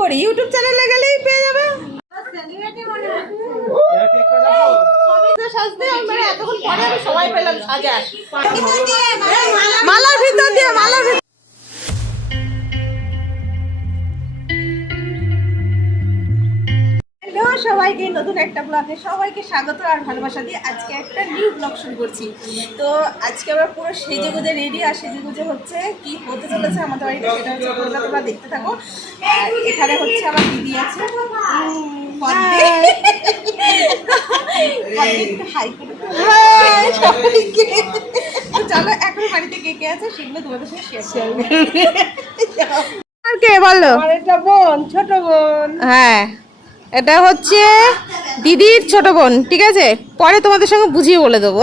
করি, ইউটিউব চ্যানেলে গেলেই পেয়ে যাবে। সময় পেলাম সাজার মালার ভিতর দিয়ে মালার ভিতর। সবাইকে নতুন একটা ব্লগে সবাইকে স্বাগত আর ভালোবাসা দিয়ে আজকে একটা নিউ ব্লগ শুরু করছি। তো আজকে আমরা পুরো সেজে গুজে রেডি, আর সেজে গুজে হচ্ছে কি হতে চলেছে আমাদের বাড়িতে সেটা হচ্ছে তোমরা তোমরা দেখতে থাকো। আর এখানে হচ্ছে আমার দিদি আছে, চলো এখন বাড়িতে কে কে আছে সেগুলো তোমাদের সাথে শেয়ার করবো। আর কে বলো? এটা বোন, ছোট বোন। হ্যাঁ, এটা হচ্ছে দিদির ছোট বোন, ঠিক আছে? পরে তোমাদের সঙ্গে বুঝিয়ে বলে দেবো।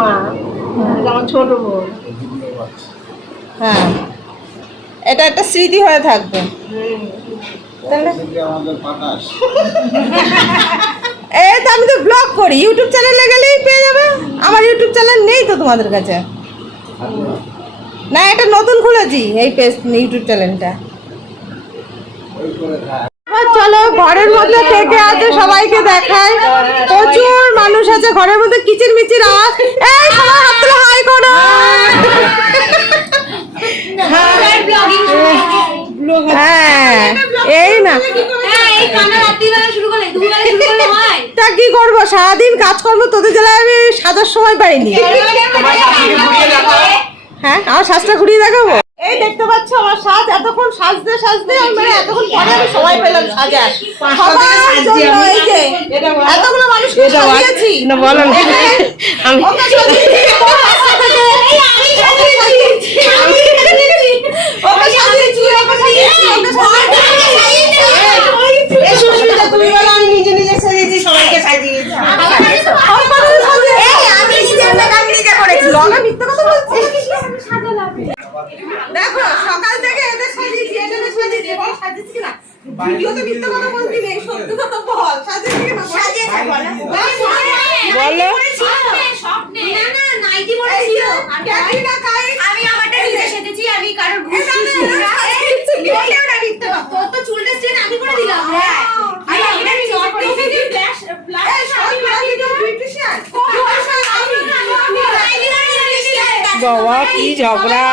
মা, আমার ছোট বোন। হ্যাঁ, এটা একটা স্মৃতি হয়ে থাকবে। এই তো আমি তো ব্লগ করি, ইউটিউব চ্যানেলে গেলেই পেয়ে যাবে। আমার ইউটিউব চ্যানেল নেই তো তোমাদের কাছে? না, এটা নতুন খুলেছি এই পেজ, ইউটিউব চ্যানেলটা। চলো ঘরের মধ্যে কে কে আছে সবাইকে দেখাই। প্রচুর মানুষ আছে ঘরের মধ্যে, কিচির মিচির আওয়াজ। এই সবাই হাত তুলে হাই করো। হ্যাঁ, এই না তা কি করবো, সারাদিন কাজকর্ম, তোদের জেলায় আমি সাজার সময় পাইনি। হ্যাঁ, আমার সাজটা ঘুরিয়ে দেখাবো। এই দেখতে পাচ্ছ আমার সাজ, এতক্ষণ সাজতে সাজতে মানে এতক্ষণ পরে আমি সময় পেলাম সাজার। এই যে এতগুলো মানুষকে সাজিয়েছি, বলো না আমি নিজে নিজে সাজিয়েছি, সবাইকে সাজিয়েছি। দেখো সকাল থেকে এদের সাজিয়েছি, এদের সাজিয়েছি, বল সাজিয়েছি কিনা? ভিডিওতে মিথ্যা কথা বলবি না, সত্যি কথা বল। সাজিয়েছি কিনা? সাজিয়েছি বলো। বলো। স্বপ্নে না না নাইটি পরেছিল। ক্যাটরিনা কাইফ। আমি আমারটা নিজে সেজেছি, আমি কারোর ঘুষ দিইনি। বলেও না মিথ্যা কথা। তোর তো চুলটা স্ট্রেট আমি করে দিলাম। হ্যাঁ। আরে এটা কি অটোমেটিক ফ্ল্যাশ আমি বিউটিশিয়ান। বাবা কি ঝগড়া।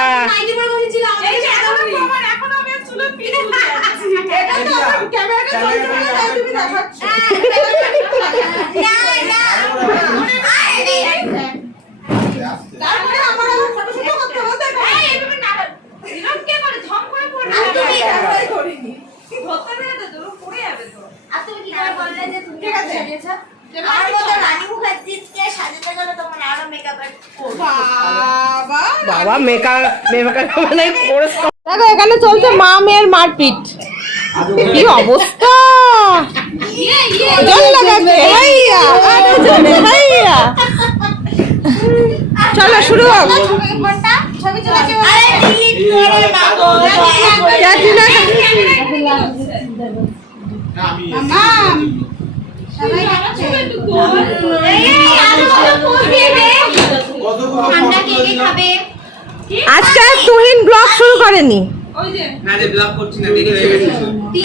বাবা মেকআপ মানে কোর্স। দেখো এখানে চলছে মা মেয়ের মারপিট। কি অবস্থা! জল লাগাবে ভাইয়া, আরে জলে ভাইয়া। চলো শুরু হোক। আজকে তুহিন ব্লগ শুরু করেনি,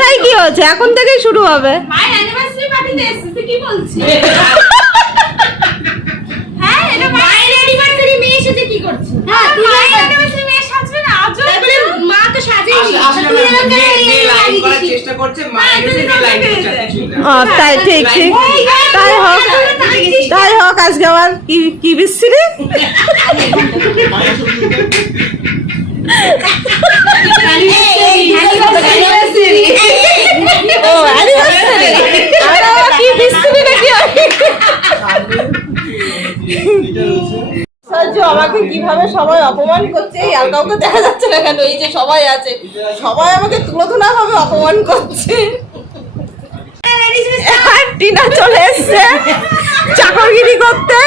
তাই কি হচ্ছে, এখন থেকেই শুরু হবে। তাই ঠিক ঠিক, তাই হোক। আজকে আবার কি বিশ্রী। আমাকে কিভাবে সবাই অপমান করছে, আর কাউকে দেখা যাচ্ছে না কেন? এই যে সবাই আছে, সবাই আমাকে তুলোধুনা ভাবে অপমান করছে। টিনা চলে এসছে চাকরগিরি করতে,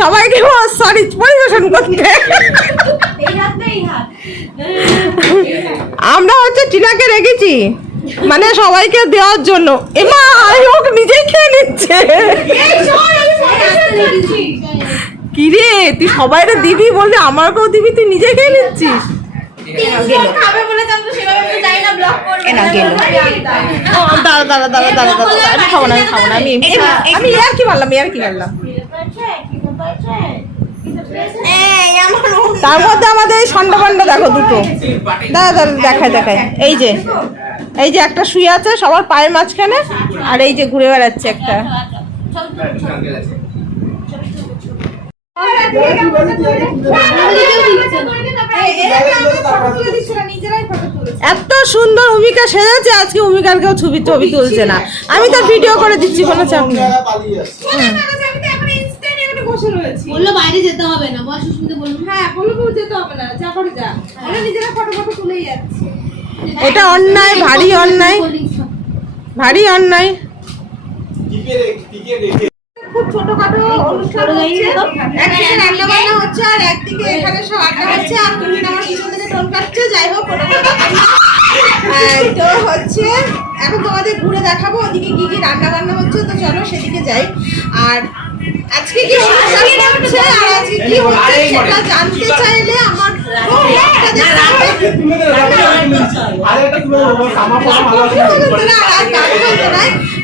সবাইকে সরি পরিবেশন করতে। আমরা হচ্ছে টিনাকে রেখেছি মানে সবাইকে দেওয়ার জন্য। এমা ওকে নিজেই খেয়ে নিচ্ছে। কি রে, তুই সবাইকে দিবি বলবি, আমাকেও দিবি, তুই নিজে খেয়ে নিচ্ছিস। খাবে বলে জানতো সেভাবে আমি যাই না ব্লগ করব এ না গেল দাঁড়া আমি খাবো না আমি আর কি বললাম তার মধ্যে আমাদের এই ষণ্ড দেখো দুটো দাদা দেখায় এই যে একটা শুয়ে আছে সবার পায়ের মাঝখানে আর এই যে ঘুরে বেড়াচ্ছে একটা এত সুন্দর ভূমিকা সেজেছে আজকে ভূমিকার কেউ ছবি তুলছে না আমি তো ভিডিও করে দিচ্ছি কোনো চাপ নেই বললো বাইরে যেতে হবে না বল সুস্মিতা বললো হ্যাঁ বললো যেতে হবে না যা করে যা ওরা নিজেরা ফটো তুলেই যাচ্ছে এটা অন্যায় ভারী অন্যায় খুব ছোটখাটো অনুষ্ঠান হচ্ছে একদিকে রান্না বান্না হচ্ছে আর একদিকে এখানে সব আড্ডা হচ্ছে আর তুমি আমার পিছন থেকে টোন কাটছে যাই হোক তো হচ্ছে এখন তোমাদের ঘুরে দেখাবো ওদিকে কি রান্না বান্না হচ্ছে তো চলো সেদিকে যাই আর আজকে কি অনুষ্ঠান হচ্ছে আর আজকে কি হচ্ছে সেটা জানতে চাইলে আমার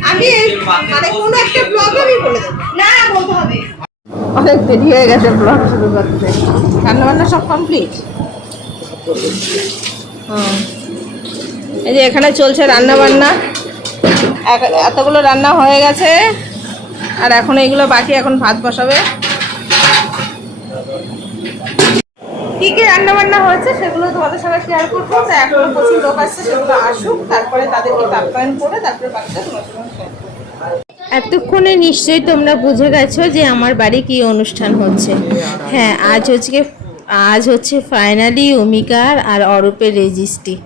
আমি মানে কোনো একটা ব্লগে আমি বলে দেবো না বলতে হবে অনেক দেরি হয়ে গেছে ব্লগ শুরু করতে রান্না বান্না সব কমপ্লিট এই যে এখানে চলছে রান্না বান্না এতগুলো রান্না হয়ে গেছে আর এখন এইগুলো বাকি এখন ভাত বসাবে কি কি রান্না বান্না হয়েছে সেগুলো তোমাদের সঙ্গে শেয়ার করবো তো এখনো প্রচুর লোক আসছে সেগুলো আসুক তারপরে তাদেরকে আপ্যায়ন করে তারপরে বাকিটা তোমার সঙ্গে শেয়ার করবো এতক্ষণে নিশ্চয়ই তোমরা বুঝে গেছো যে আমার বাড়ি কি অনুষ্ঠান হচ্ছে হ্যাঁ আজ হচ্ছে ফাইনালি অমিকার আর অরূপের রেজিস্ট্রি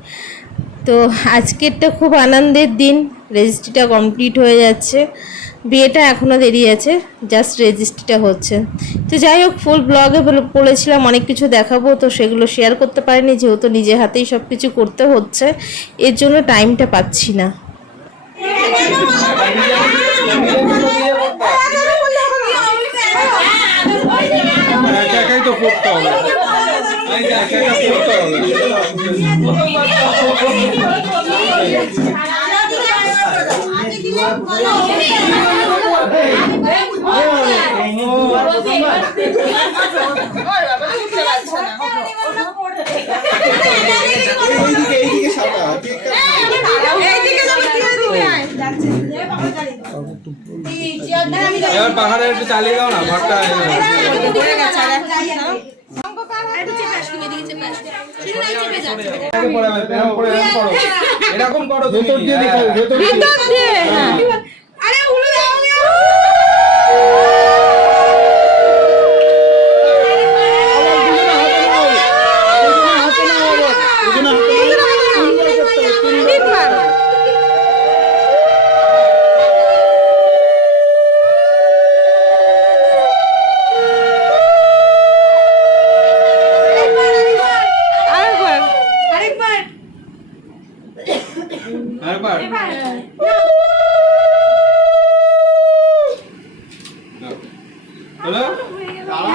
তো আজকেরটা খুব আনন্দের দিন রেজিস্ট্রিটা কমপ্লিট হয়ে যাচ্ছে বিয়েটা এখনও দেরি আছে জাস্ট রেজিস্ট্রিটা হচ্ছে তো যাই হোক ফুল ব্লগে বলেছিলাম অনেক কিছু দেখাবো তো সেগুলো শেয়ার করতে পারিনি যেহেতু নিজে হাতেই সব কিছু করতে হচ্ছে এর জন্য টাইমটা পাচ্ছি না এবার পাহাড়ে একটু চালিয়ে দাও না ঘরটা এরকম করো ভেতর দিয়ে দেখো ভেতর দিয়ে আরে উড়ে যাও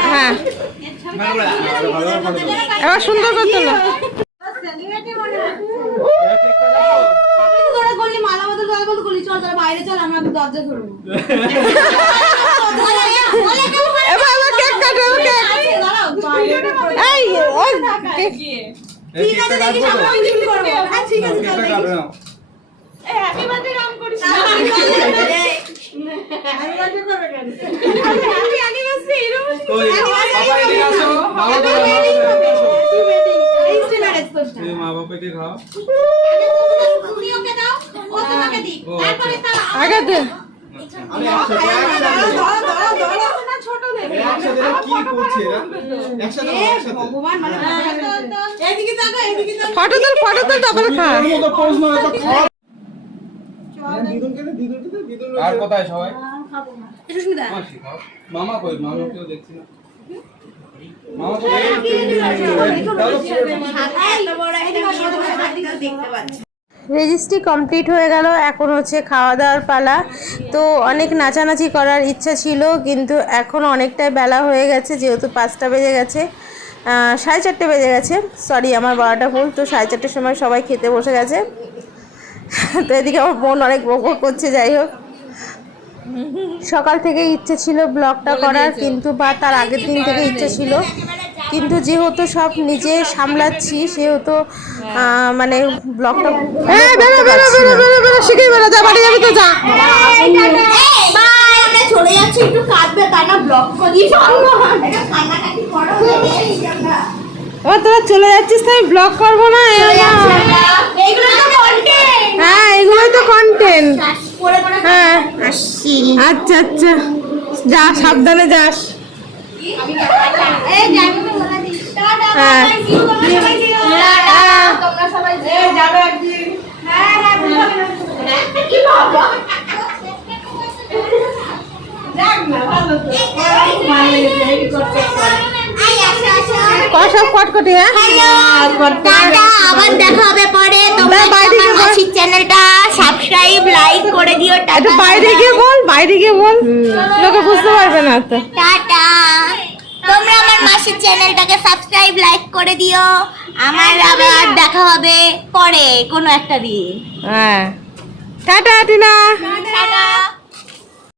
হ্যাঁ এবার সুন্দর করতে হলো বাইরে চল আমরা দরজা ধরবো এবার আবার কেক কাটো কেক এই ওই কেক ঠিক আছে দেখি আমরা মিছিল করব হ্যাঁ ঠিক আছে চল এই হ্যাপি বার্থডে রাম করিস হ্যাপি বার্থডে করবে কেন হ্যাপি অ্যানিভার্সারি এরকম কই বাবা এদিকে আসো বাবা এই মা বাবাকে খাও তুমি ওকে দাও ও তোমাকে দি তারপরে তার আগে দে আমি একসাথে না ছোট দেবে একসাথে কি করছে এরা একসাথে ভগবান মানে এদিকে তাকা ফটো তুল তারপরে খা এর মতো পোজ না তো খাও দিদুন আর কোথায় সবাই সুস্মিতা মামা কই মামাকেও দেখছি না মামা তো দেখতে পাচ্ছি রেজিস্ট্রি কমপ্লিট হয়ে গেল এখন হচ্ছে খাওয়া দাওয়ার পালা তো অনেক নাচানাচি করার ইচ্ছা ছিল কিন্তু এখন অনেকটাই বেলা হয়ে গেছে যেহেতু 5টা বেজে গেছে 4:30 বেজে গেছে, সরি আমার 12টা ভুল। তো 4:30 সময় সবাই খেতে বসে গেছে। তো এদিকে আমার বোন অনেক বকবক করছে। যাই হোক, সকাল থেকে ইচ্ছে ছিল ব্লগটা করার, কিন্তু বা তার আগের দিন থেকে ইচ্ছে ছিল, কিন্তু যেহেতু সব নিজে সামলাচ্ছি সেহেতু মানে ব্লগটা শিখে বেরো, যা বাড়ি যাবি তো যা। চলে যাচ্ছে, একটু কাঁদবে তা না ব্লগ করি কান্নাকাটি করো। এবার তোরা চলে যাচ্ছিস, তাই ব্লগ করবো না? এইগুলো তো কন্টেন্ট। হ্যাঁ, এগুলোই তো কন্টেন্ট। পরে পরে হ্যাঁ, আসছি। আচ্ছা আচ্ছা, যা, সাবধানে যাস। এই জানো বলা দিস। টাটা, হ্যাঁ। বাই, see you, তোমরা সবাই যেও। টাটা, তোমরা সবাই যেও। যাবে একদিন। হ্যাঁ হ্যাঁ, কি বাবা যাক না, ভালো তো। ভালো লেগেছে, এই করতে পারে। আই আসো আসো। সব কটকটি। হ্যাঁ, টাটা, আবার দেখা হবে পরে। তোমরা বাইরে আমার গিয়ে বল। মাসির চ্যানেলটা সাবস্ক্রাইব লাইক করে দিও। একটু টাটা, বাইরে গিয়ে বল, বাইরে গিয়ে বল, লোকে বুঝতে পারবে না তো। টাটা। তোমরা আমার মাসির চ্যানেলটাকে সাবস্ক্রাইব লাইক করে দিও। আমার আবার দেখা হবে পরে কোনো একটা দিন। হ্যাঁ, টাটা টিনা। টাটা।